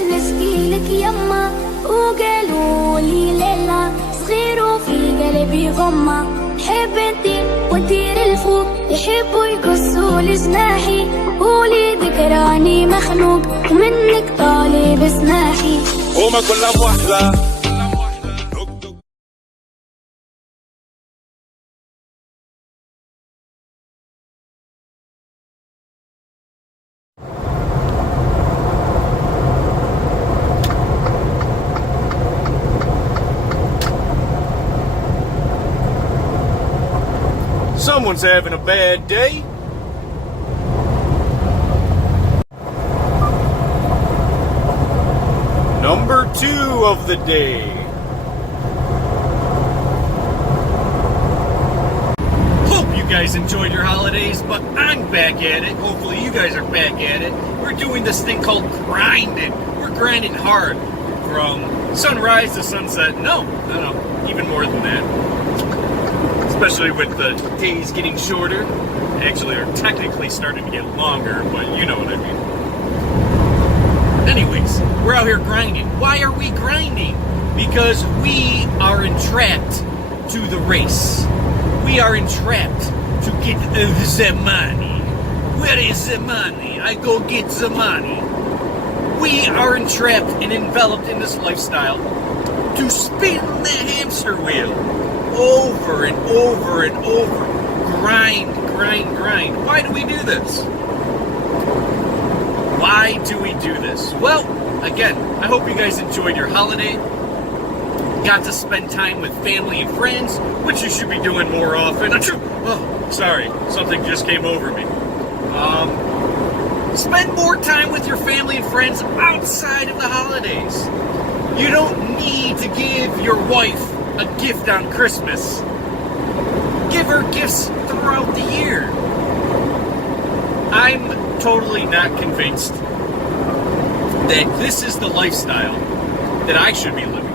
ليش نشكيلك يما وقالوا لي ليلى صغير وفي قلبي غمة نحب نطير ونطير الفوق يحبوا يقصوا لجناحي قولي ذكراني مخنوق منك طالب سماحي هما كلها واحدة. Someone's having a bad day. Number 2 of the day. Hope you guys enjoyed your holidays, but I'm back at it. Hopefully you guys are back at it. We're doing this thing called grinding. We're grinding hard from sunrise to sunset. No, even more than that. Especially with the days getting shorter. Actually, are technically starting to get longer, but you know what I mean. Anyways, we're out here grinding. Why are we grinding? Because we are entrapped to the race. We are entrapped to get the money. Where is the money? I go get the money. We are entrapped and enveloped in this lifestyle to spin the hamster wheel over and over and over. Grind, grind, grind. Why do we do this? Why do we do this? Well, again, I hope you guys enjoyed your holiday. Got to spend time with family and friends, which you should be doing more often. Oh, sorry, something just came over me. Spend more time with your family and friends outside of the holidays. You don't need to give your wife a gift on Christmas. Give her gifts throughout the year. I'm totally not convinced that this is the lifestyle that I should be living.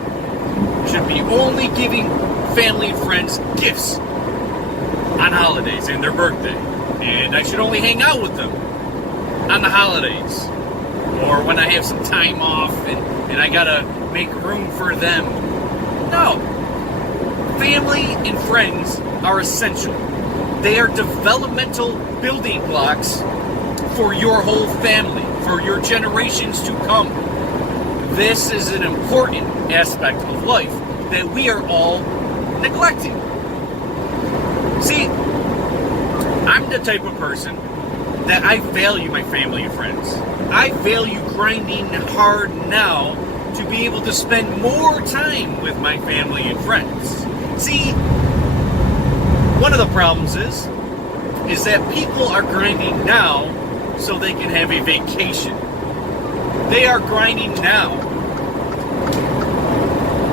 Should be only giving family and friends gifts on holidays and their birthday. And I should only hang out with them on the holidays. Or when I have some time off and I gotta make room for them. No. Family and friends are essential. They are developmental building blocks for your whole family, for your generations to come. This is an important aspect of life that we are all neglecting. See, I'm the type of person that I value my family and friends. I value grinding hard now to be able to spend more time with my family and friends. See, one of the problems is that people are grinding now so they can have a vacation. They are grinding now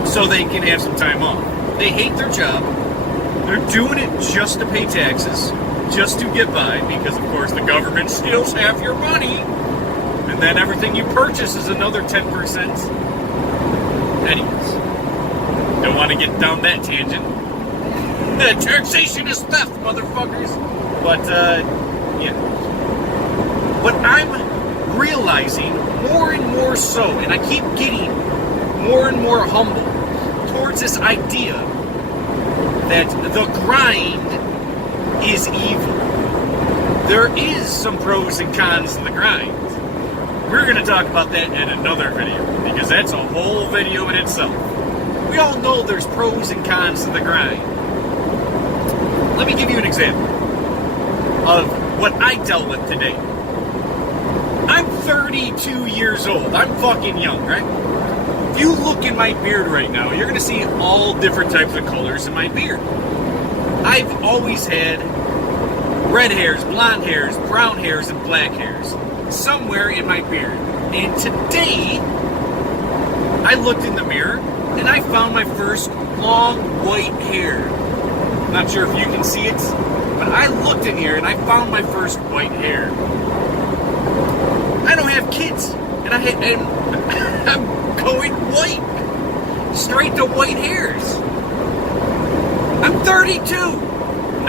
so they can have some time off. They hate their job. They're doing it just to pay taxes, just to get by, because of course the government steals half your money, and then everything you purchase is another 10%. Anyways, don't want to get down that tangent. Taxation is theft, motherfuckers. But, yeah. What I'm realizing more and more so, and I keep getting more and more humble towards this idea that the grind is evil. There is some pros and cons in the grind. We're going to talk about that in another video, because that's a whole video in itself. We all know there's pros and cons to the grind. Let me give you an example of what I dealt with today. I'm 32 years old. I'm fucking young, right? If you look in my beard right now, you're going to see all different types of colors in my beard. I've always had red hairs, blonde hairs, brown hairs, and black hairs somewhere in my beard. And today, I looked in the mirror and I found my first long white hair. Not sure if you can see it, but I looked in here and I found my first white hair. I don't have kids, and I'm going white, straight to white hairs. I'm 32.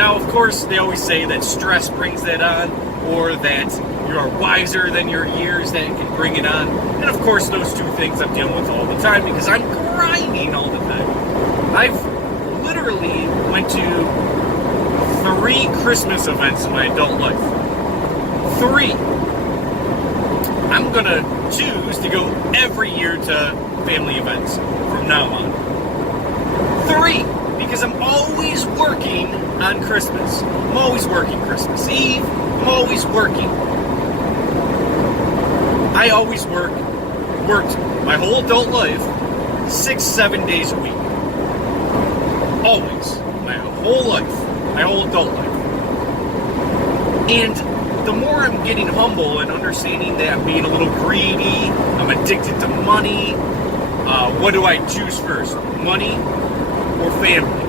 Now, of course, they always say that stress brings that on, or that you are wiser than your years that can bring it on. And of course, those two things I'm dealing with all the time because I'm grinding all the time. I've literally went to 3 Christmas events in my adult life. 3. I'm gonna choose to go every year to family events from now on. 3, because I'm always working on Christmas. I'm always working Christmas Eve. I'm always working. I always worked my whole adult life 6-7 days a week. Always. My whole life. My whole adult life. And the more I'm getting humble and understanding that I'm being a little greedy, I'm addicted to money, what do I choose first? Money or family?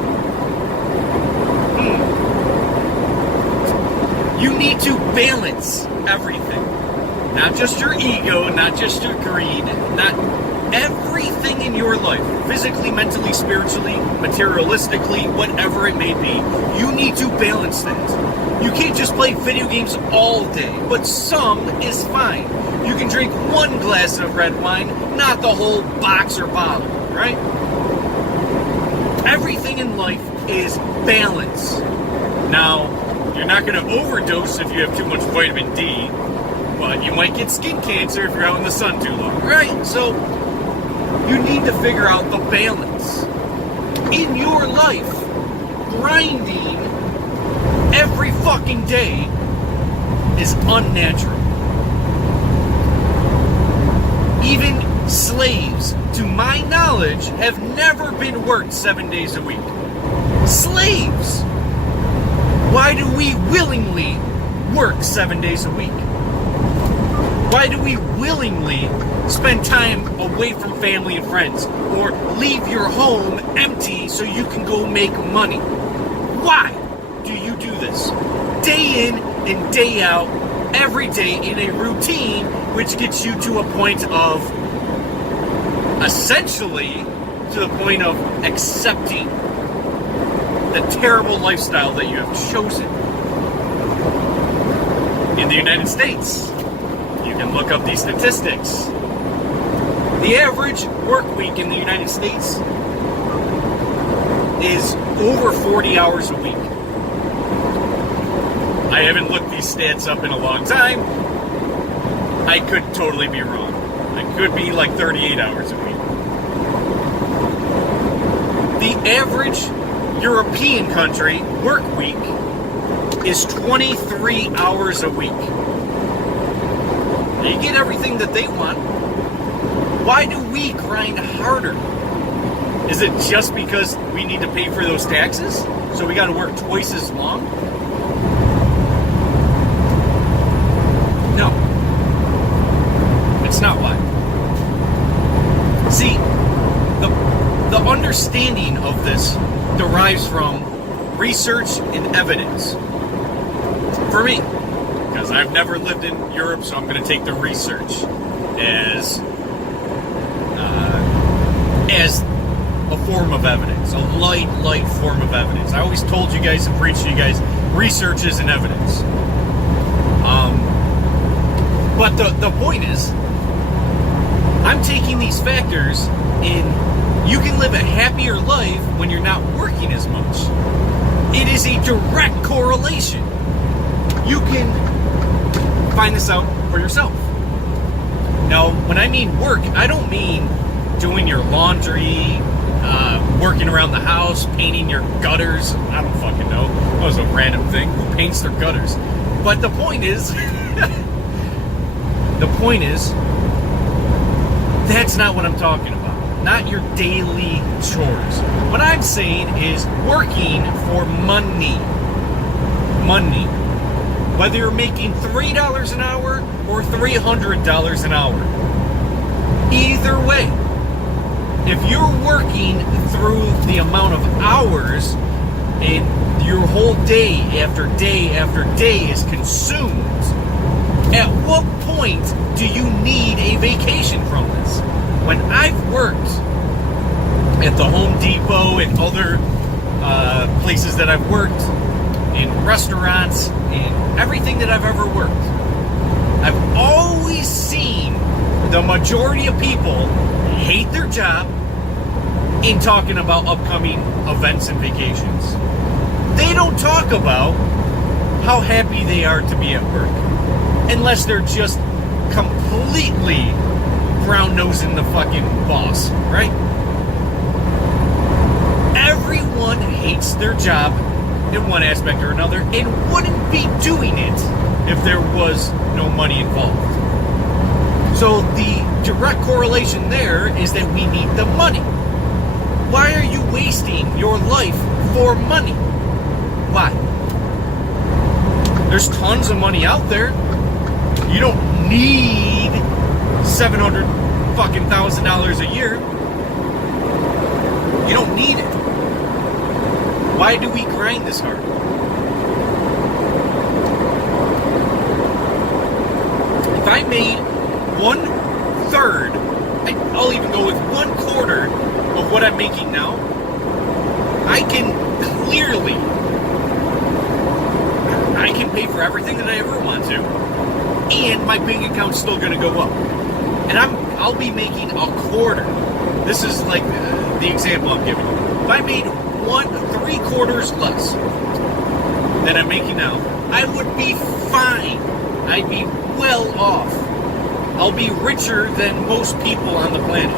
You need to balance everything. Not just your ego, not just your greed, not everything in your life, physically, mentally, spiritually, materialistically, whatever it may be. You need to balance that. You can't just play video games all day, but some is fine. You can drink 1 glass of red wine, not the whole box or bottle, right? Everything in life is balance. Now, you're not going to overdose if you have too much vitamin D, but you might get skin cancer if you're out in the sun too long, right? So, you need to figure out the balance. In your life, grinding every fucking day is unnatural. Even slaves, to my knowledge, have never been worked 7 days a week. Slaves! Why do we willingly work 7 days a week? Why do we willingly spend time away from family and friends or leave your home empty so you can go make money? Why do you do this? Day in and day out, every day in a routine which gets you to a point of, essentially, to the point of accepting the terrible lifestyle that you have chosen. In the United States, you can look up these statistics. The average work week in the United States is over 40 hours a week. I haven't looked these stats up in a long time. I could totally be wrong. It could be like 38 hours a week. The average European country work week is 23 hours a week. You get everything that they want. Why do we grind harder? Is it just because we need to pay for those taxes? So we got to work twice as long? No. It's not why. See, the understanding of this derives from research and evidence. For me, because I've never lived in Europe, so I'm going to take the research as a form of evidence, a light form of evidence. I always told you guys and preached to you guys, research isn't evidence. But the point is, I'm taking these factors in. You can live a happier life when you're not working as much. It is a direct correlation. You can find this out for yourself. Now, when I mean work, I don't mean doing your laundry, working around the house, painting your gutters. I don't fucking know. That was a random thing. Who paints their gutters? But the point is, that's not what I'm talking about. Not your daily chores. What I'm saying is working for money. Money. Whether you're making $3 an hour or $300 an hour. Either way, if you're working through the amount of hours and your whole day after day after day is consumed, at what point do you need a vacation from this? When I've worked at the Home Depot and other places that I've worked, in restaurants, in everything that I've ever worked, I've always seen the majority of people hate their job in talking about upcoming events and vacations. They don't talk about how happy they are to be at work, unless they're just completely brown-nosing the fucking boss, right? Everyone hates their job in one aspect or another and wouldn't be doing it if there was no money involved. So the direct correlation there is that we need the money. Why are you wasting your life for money? Why? There's tons of money out there. You don't need $700,000 a year. You don't need it. Why do we grind this hard? If I made 1/3, I'll even go with 1/4 of what I'm making now, I can pay for everything that I ever want to, and my bank account's still going to go up. And I'll be making 1/4. This is like the example I'm giving you. If I made 3/4 less than I'm making now, I would be fine. I'd be well off. I'll be richer than most people on the planet.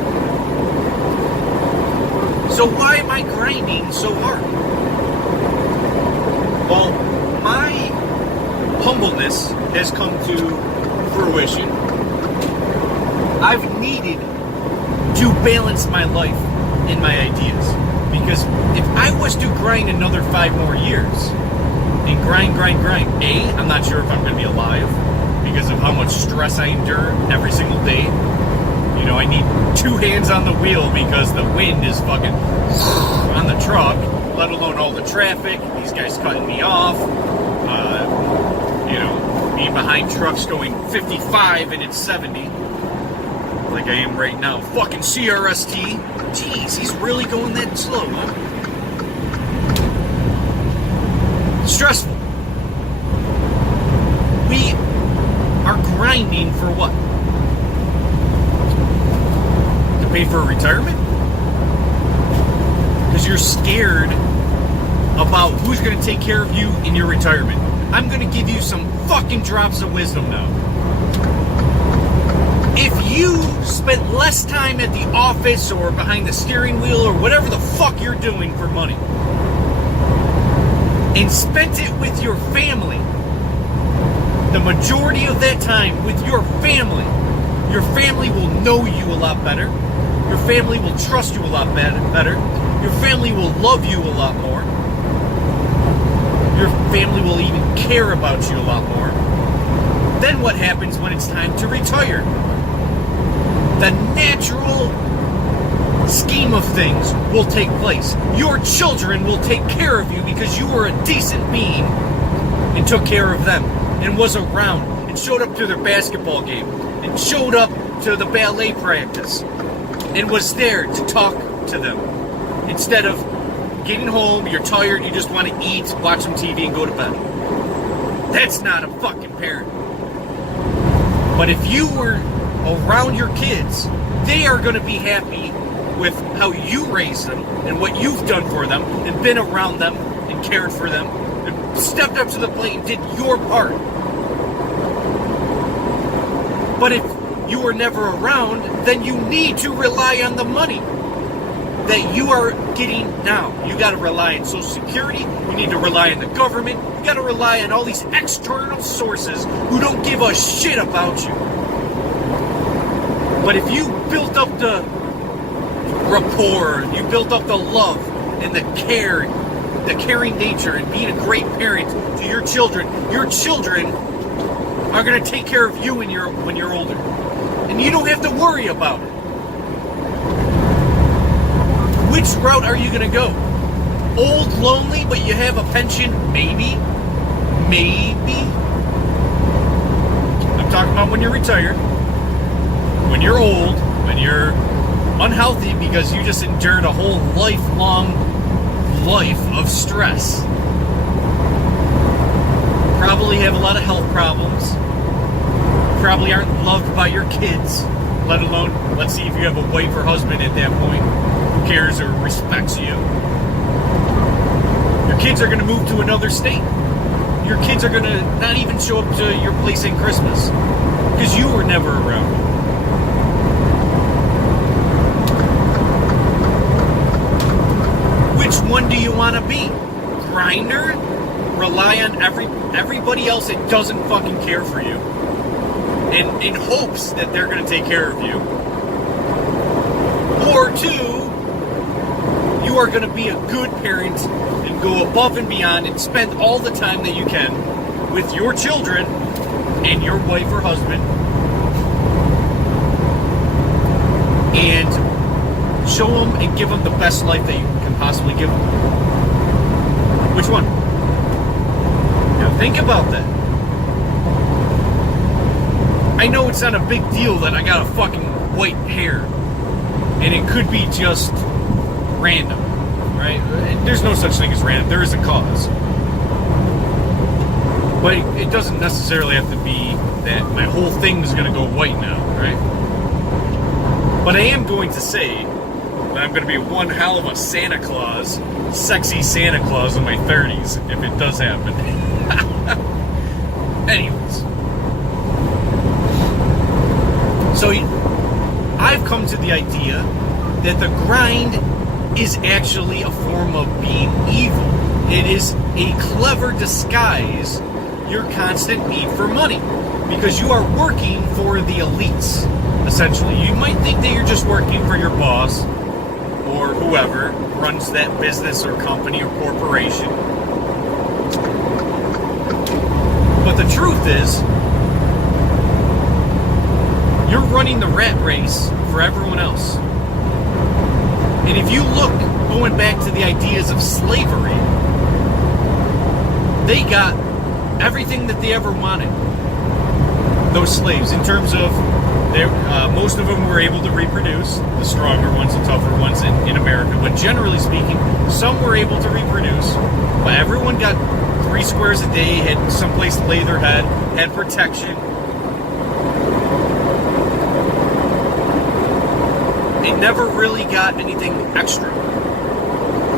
So why am I grinding so hard? Well, my humbleness has come to fruition. I've needed to balance my life and my ideas. Because if I was to grind another 5 more years, and grind, I'm not sure if I'm going to be alive because of how much stress I endure every single day. You know, I need 2 hands on the wheel because the wind is fucking on the truck, let alone all the traffic, these guys cutting me off, being behind trucks going 55 and it's 70, like I am right now. Fucking CRST. Jeez, he's really going that slow, huh? Stressful. We are grinding for what? To pay for a retirement? Because you're scared about who's going to take care of you in your retirement. I'm going to give you some fucking drops of wisdom now. If you spent less time at the office or behind the steering wheel or whatever the fuck you're doing for money, and spent it with your family, the majority of that time with your family will know you a lot better. Your family will trust you a lot better. Your family will love you a lot more. Your family will even care about you a lot more. Then what happens when it's time to retire? The natural scheme of things will take place. Your children will take care of you because you were a decent being and took care of them and was around and showed up to their basketball game and showed up to the ballet practice and was there to talk to them. Instead of getting home, you're tired, you just want to eat, watch some TV and go to bed. That's not a fucking parent. But if you were around your kids, they are going to be happy with how you raised them and what you've done for them and been around them and cared for them and stepped up to the plate and did your part. But if you were never around, then you need to rely on the money that you are getting now. You got to rely on Social Security. You need to rely on the government. You got to rely on all these external sources who don't give a shit about you. But if you built up the rapport, you built up the love and the care, the caring nature, and being a great parent to your children are going to take care of you when you're older. And you don't have to worry about it. Which route are you going to go? Old, lonely, but you have a pension? Maybe. I'm talking about when you're retired. When you're old, when you're unhealthy because you just endured a whole lifelong life of stress. probably have a lot of health problems. Probably aren't loved by your kids, let alone, let's see if you have a wife or husband at that point who cares or respects you. Your kids are going to move to another state. Your kids are going to not even show up to your place in Christmas because you were never around. Which one do you want to be? Grinder? Rely on everybody else that doesn't fucking care for you, and in hopes that they're going to take care of you. Or two, you are going to be a good parent and go above and beyond and spend all the time that you can with your children and your wife or husband and show them and give them the best life that you can possibly give them. Which one? Now think about that. I know it's not a big deal that I got a fucking white hair, and it could be just random, right? There's no such thing as random. There is a cause. But it doesn't necessarily have to be that my whole thing is going to go white now, right? But I am going to say that I'm going to be one hell of a Santa Claus, sexy Santa Claus in my 30s, if it does happen. Anyways. So I've come to the idea that the grind is actually a form of being evil. It is a clever disguise, your constant need for money, because you are working for the elites, essentially. You might think that you're just working for your boss or whoever runs that business or company or corporation. But the truth is, you're running the rat race for everyone else. And if you look, going back to the ideas of slavery, they got everything that they ever wanted. Those slaves, in terms of, most of them were able to reproduce, the stronger ones, the tougher ones in America. But generally speaking, some were able to reproduce. But everyone got 3 squares a day, had someplace to lay their head, had protection. They never really got anything extra.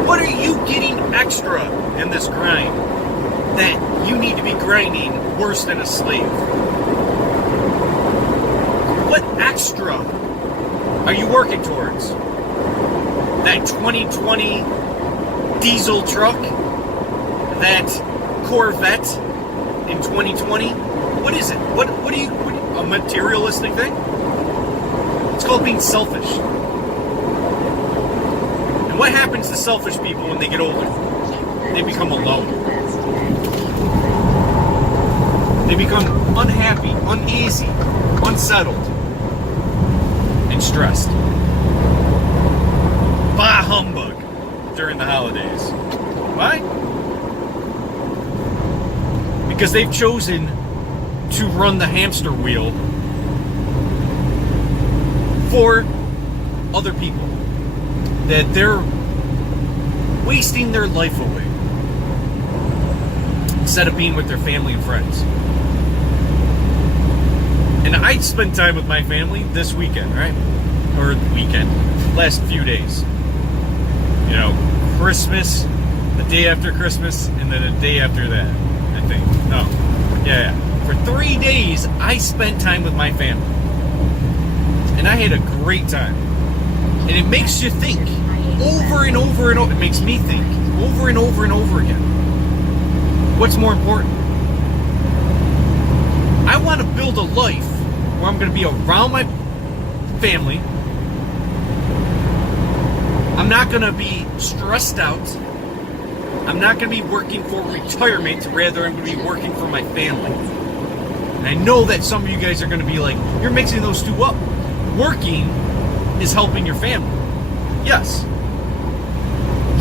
What are you getting extra in this grind that you need to be grinding worse than a slave? What extra are you working towards? That 2020 diesel truck? That Corvette in 2020? What is it? What a materialistic thing? It's called being selfish. And what happens to selfish people when they get older? They become alone. They become unhappy, uneasy, unsettled, and stressed. Bah humbug during the holidays. Why? Because they've chosen to run the hamster wheel for other people. That they're wasting their life away instead of being with their family and friends. And I spent time with my family this weekend, right? Or weekend, last few days. You know, Christmas, the day after Christmas, and then a day after that, I think. No. Yeah. For 3 days, I spent time with my family. And I had a great time. And it makes you think over and over and over. It makes me think over and over and over again. What's more important? I want to build a life where I'm going to be around my family. I'm not going to be stressed out. I'm not going to be working for retirement. Rather, I'm going to be working for my family. And I know that some of you guys are going to be like, you're mixing those two up. Working is helping your family. Yes.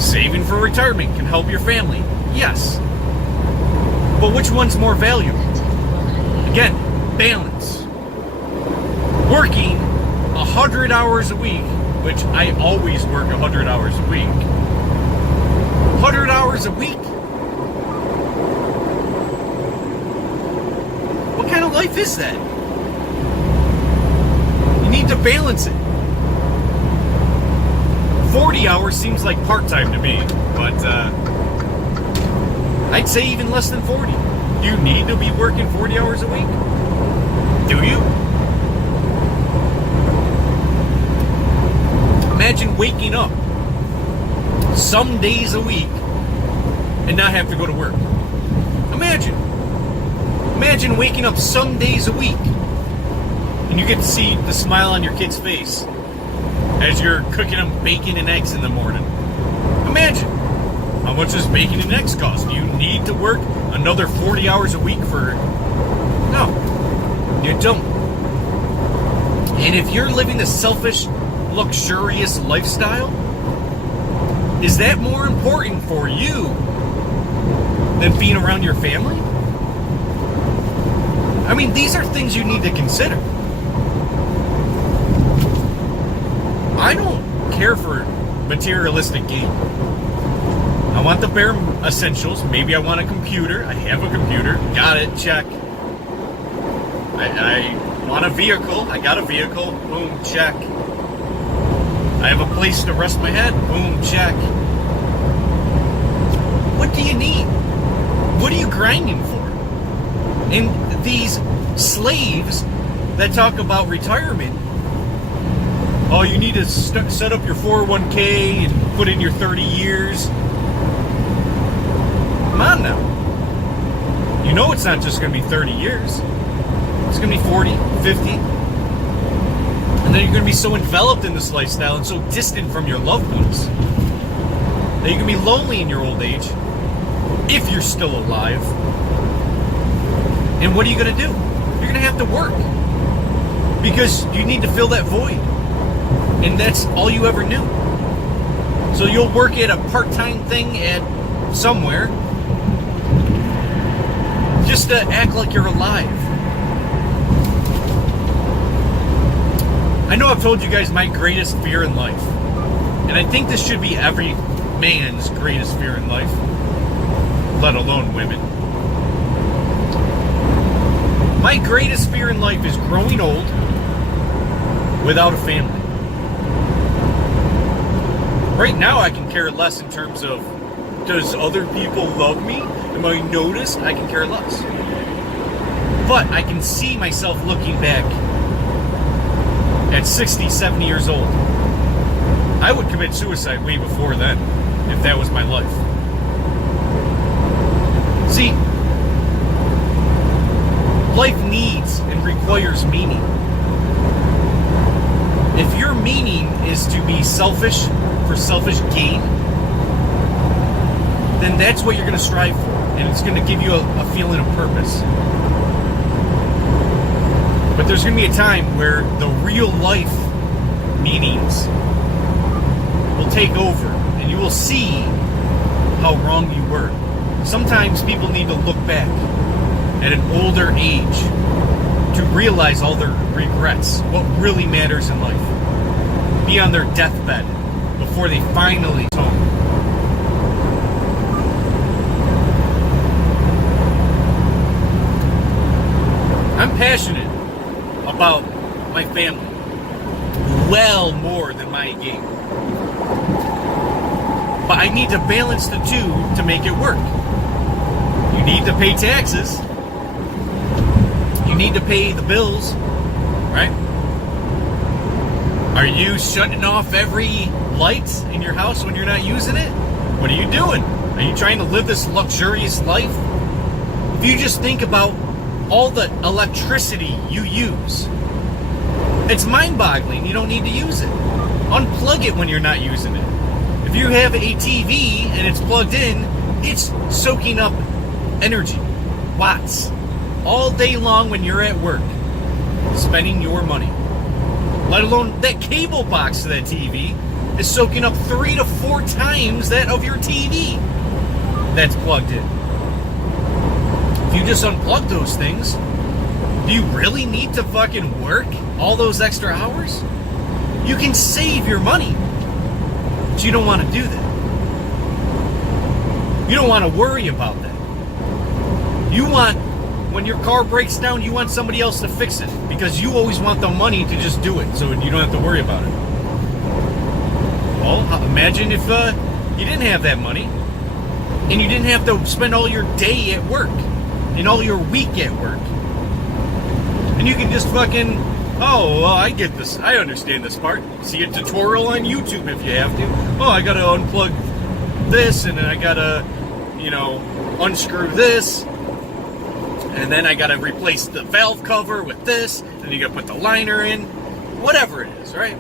Saving for retirement can help your family. Yes. But which one's more valuable? Again, balance. Working 100 hours a week, which I always work 100 hours a week. 100 hours a week kind of life is that? You need to balance it. 40 hours seems like part-time to me, but I'd say even less than 40. Do you need to be working 40 hours a week? Do you? Imagine waking up some days a week and not have to go to work. Imagine waking up some days a week and you get to see the smile on your kid's face as you're cooking them bacon and eggs in the morning. Imagine, how much does bacon and eggs cost? Do you need to work another 40 hours a week for... No, you don't. And if you're living a selfish, luxurious lifestyle, is that more important for you than being around your family? I mean, these are things you need to consider. I don't care for materialistic gain. I want the bare essentials. Maybe I want a computer. I have a computer. Got it. Check. I want a vehicle. I got a vehicle. Boom. Check. I have a place to rest my head. Boom. Check. What do you need? What are you grinding for? And these slaves that talk about retirement, oh, you need to set up your 401k and put in your 30 years. Come on now. You know it's not just going to be 30 years. It's going to be 40, 50. And then you're going to be so enveloped in this lifestyle and so distant from your loved ones that you're going to be lonely in your old age if you're still alive. And what are you going to do? You're going to have to work because you need to fill that void. And that's all you ever knew. So you'll work at a part-time thing at somewhere just to act like you're alive. I know I've told you guys my greatest fear in life. And I think this should be every man's greatest fear in life, let alone women. My greatest fear in life is growing old without a family. Right now I can care less in terms of, does other people love me? Am I noticed? I can care less. But I can see myself looking back at 60, 70 years old. I would commit suicide way before then, if that was my life. See, life needs and requires meaning. If your meaning is to be selfish for selfish gain, then that's what you're going to strive for, and it's going to give you a feeling of purpose. But there's going to be a time where the real life meanings will take over, and you will see how wrong you were. Sometimes people need to look back at an older age to realize all their regrets, what really matters in life. Be on their deathbed before they finally home. I'm passionate about my family well more than my game. But I need to balance the two to make it work. You need to pay taxes. You need to pay the bills, right? Are you shutting off every light in your house when you're not using it? What are you doing? Are you trying to live this luxurious life? If you just think about all the electricity you use, it's mind-boggling. You don't need to use it. Unplug it when you're not using it. If you have a TV and it's plugged in, it's soaking up energy, watts, all day long when you're at work, spending your money. Let alone that cable box to that TV is soaking up 3 to 4 times that of your TV that's plugged in. If you just unplug those things, do you really need to fucking work all those extra hours? You can save your money, but you don't want to do that. You don't want to worry about that. You want when your car breaks down, you want somebody else to fix it because you always want the money to just do it so you don't have to worry about it. Well, imagine if you didn't have that money and you didn't have to spend all your day at work and all your week at work. And you can just fucking, oh, well, I get this. I understand this part. See a tutorial on YouTube if you have to. Oh, I gotta unplug this and then I gotta, unscrew this. And then I gotta replace the valve cover with this. Then you gotta put the liner in. Whatever it is, right?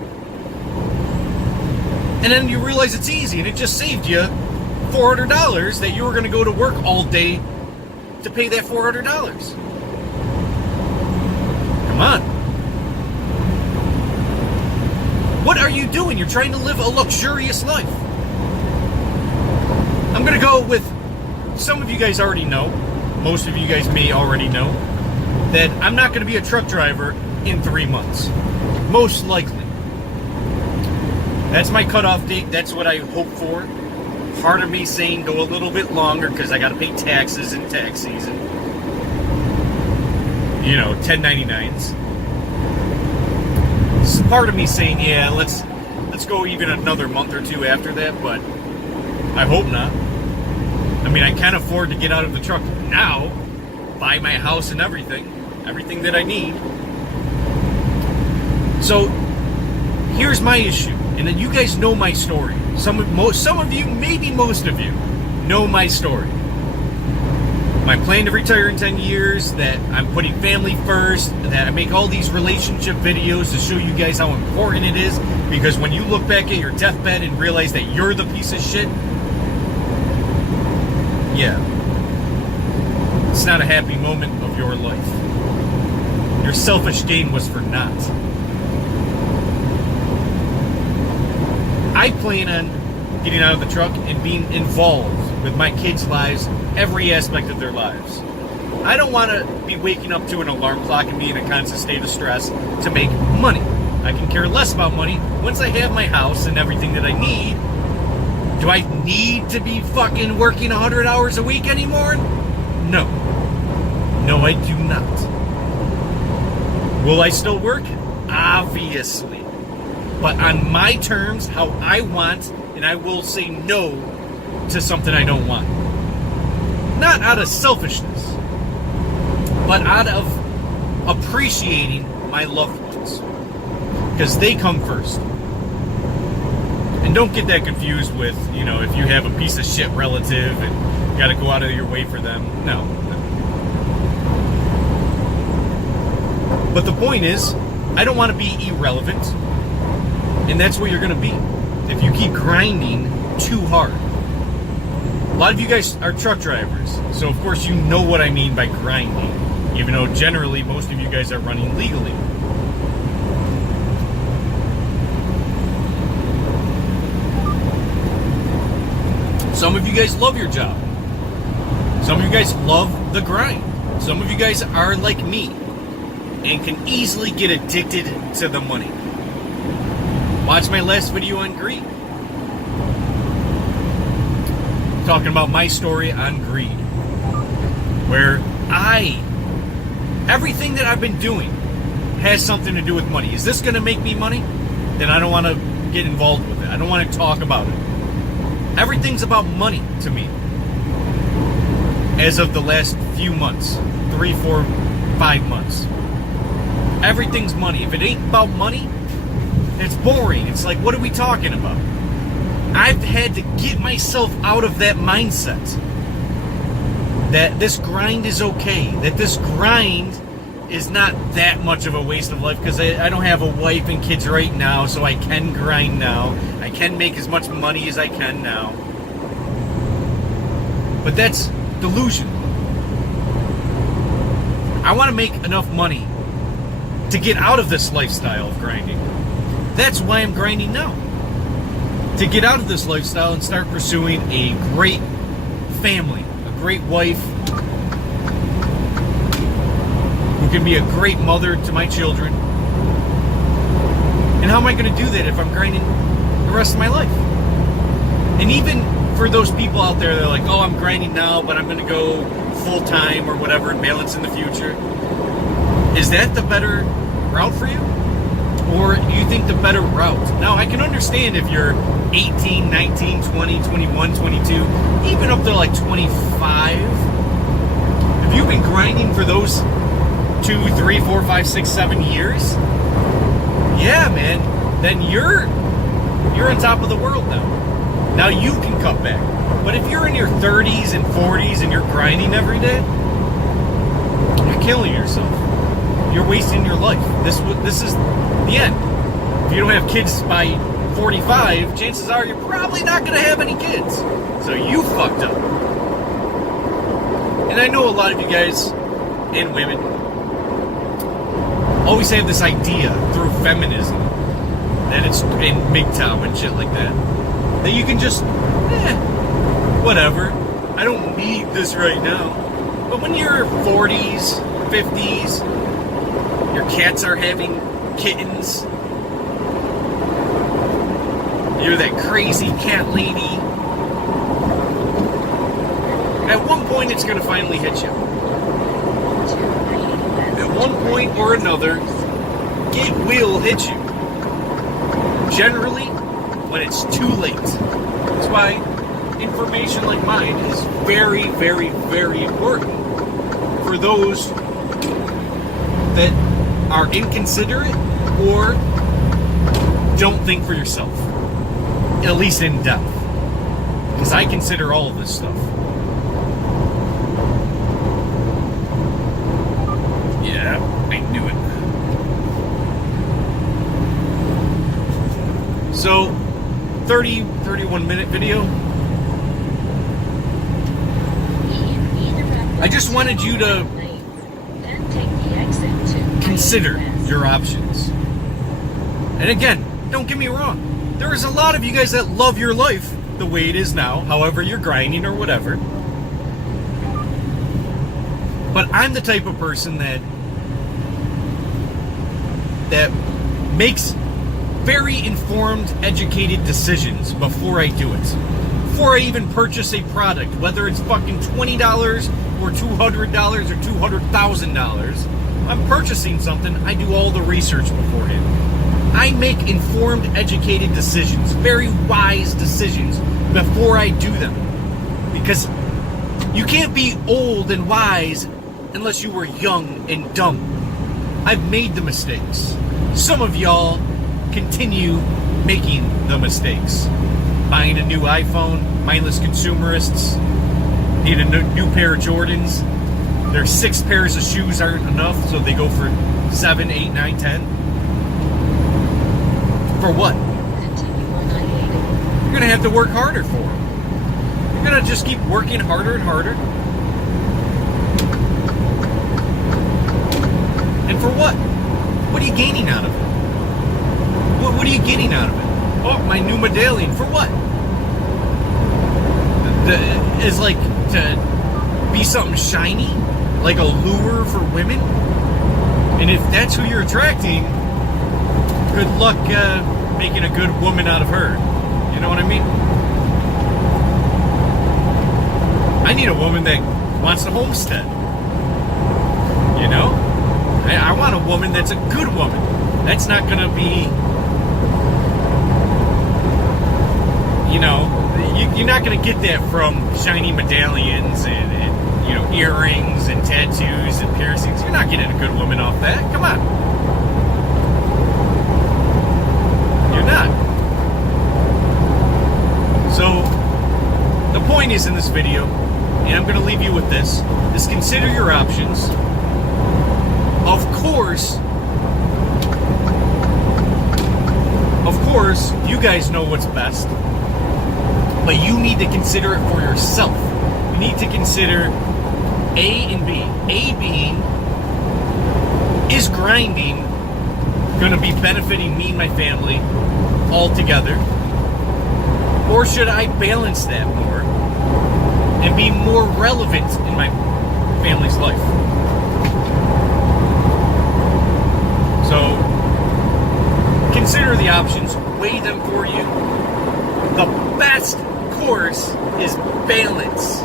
And then you realize it's easy and it just saved you $400 that you were gonna go to work all day to pay that $400. Come on. What are you doing? You're trying to live a luxurious life. I'm going to go with, some of you guys already know, most of you guys may already know, that I'm not going to be a truck driver in 3 months. Most likely. That's my cutoff date. That's what I hope for. Part of me saying go a little bit longer because I got to pay taxes in tax season. 1099s. Part of me saying, yeah, let's go even another month or two after that, but I hope not. I mean, I can't afford to get out of the truck now, buy my house and everything that I need. So here's my issue, and then you guys know my story. Some of you, maybe most of you, know my story. My plan to retire in 10 years, that I'm putting family first, that I make all these relationship videos to show you guys how important it is, because when you look back at your deathbed and realize that you're the piece of shit, yeah, it's not a happy moment of your life. Your selfish gain was for naught. I plan on getting out of the truck and being involved with my kids' lives, every aspect of their lives. I don't want to be waking up to an alarm clock and be in a constant state of stress to make money. I can care less about money once I have my house and everything that I need. Do I need to be fucking working 100 hours a week anymore? No. No, I do not. Will I still work? Obviously. But on my terms, how I want, and I will say no to something I don't want. Not out of selfishness, but out of appreciating my loved ones. Because they come first. And don't get that confused with, if you have a piece of shit relative and you got to go out of your way for them. No. But the point is, I don't want to be irrelevant. And that's what you're going to be if you keep grinding too hard. A lot of you guys are truck drivers, so of course you know what I mean by grinding, even though generally most of you guys are running legally. Some of you guys love your job. Some of you guys love the grind. Some of you guys are like me and can easily get addicted to the money. Watch my last video on greed. Talking about my story on greed. Where everything that I've been doing has something to do with money. Is this going to make me money? Then I don't want to get involved with it. I don't want to talk about it. Everything's about money to me. As of the last few months. 3, 4, 5 months. Everything's money. If it ain't about money, it's boring. It's like, what are we talking about? I've had to get myself out of that mindset. That this grind is okay. That this grind is not that much of a waste of life, because I don't have a wife and kids right now, so I can grind now. I can make as much money as I can now. But that's delusion. I want to make enough money to get out of this lifestyle of grinding. That's why I'm grinding now. To get out of this lifestyle and start pursuing a great family, a great wife, who can be a great mother to my children. And how am I going to do that if I'm grinding the rest of my life? And even for those people out there that are like, oh, I'm grinding now, but I'm going to go full-time or whatever and balance in the future. Is that the better route for you? Or do you think the better route? Now, I can understand if you're 18, 19, 20, 21, 22, even up to like 25. If you've been grinding for those 2, 3, 4, 5, 6, 7 years, yeah, man, then you're on top of the world now. Now you can cut back. But if you're in your 30s and 40s and you're grinding every day, you're killing yourself. You're wasting your life. This is the end. If you don't have kids by 45, chances are you're probably not going to have any kids. So you fucked up. And I know a lot of you guys and women always have this idea through feminism that it's in MGTOW and shit like that you can just, whatever. I don't need this right now. But when you're 40s, 50s, your cats are having kittens, you're that crazy cat lady, at one point it's going to finally hit you. At one point or another, it will hit you. Generally, when it's too late. That's why information like mine is very, very, very important for those that are inconsiderate or don't think for yourself, at least in depth, because I consider all of this stuff. Yeah, I knew it. So 31 minute video. I just wanted you to consider your options. And again, don't get me wrong. There is a lot of you guys that love your life the way it is now, however you're grinding or whatever. But I'm the type of person that makes very informed, educated decisions before I do it. Before I even purchase a product, whether it's fucking $20 or $200 or $200,000, I'm purchasing something, I do all the research beforehand. I make informed, educated decisions, very wise decisions before I do them. Because you can't be old and wise unless you were young and dumb. I've made the mistakes. Some of y'all continue making the mistakes. Buying a new iPhone, mindless consumerists, need a new pair of Jordans. Their 6 pairs of shoes aren't enough, so they go for 7, 8, 9, 10. For what? You're gonna have to work harder for them. You're gonna just keep working harder and harder. And for what? What are you gaining out of it? What are you getting out of it? Oh, my new medallion. For what? Is like to be something shiny? Like a lure for women? And if that's who you're attracting, good luck making a good woman out of her. You know what I mean? I need a woman that wants to homestead. You know? I want a woman that's a good woman. That's not going to be, you know, you're not going to get that from shiny medallions and you know, earrings and tattoos and piercings. You're not getting a good woman off that. Come on. You're not. So, the point is in this video, and I'm going to leave you with this, is consider your options. Of course, you guys know what's best, but you need to consider it for yourself. You need to consider A and B. A being, is grinding going to be benefiting me and my family altogether? Or should I balance that more and be more relevant in my family's life? So, consider the options, weigh them for you. The best course is balance.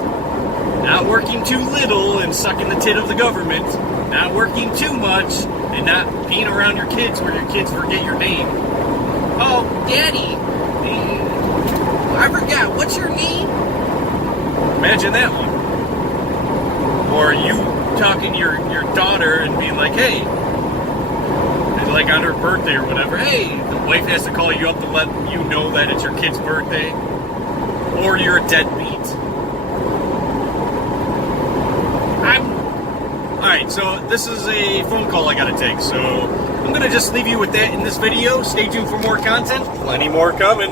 not working too little and sucking the tit of the government, not working too much and not being around your kids where your kids forget your name. Oh, Daddy, I forgot, what's your name? Imagine that one. Or you talking to your daughter and being like, hey, and like on her birthday or whatever, hey, the wife has to call you up to let you know that it's your kid's birthday. Or you're a deadbeat. Alright, so this is a phone call I gotta take, so I'm gonna just leave you with that in this video. Stay tuned for more content. Plenty more coming.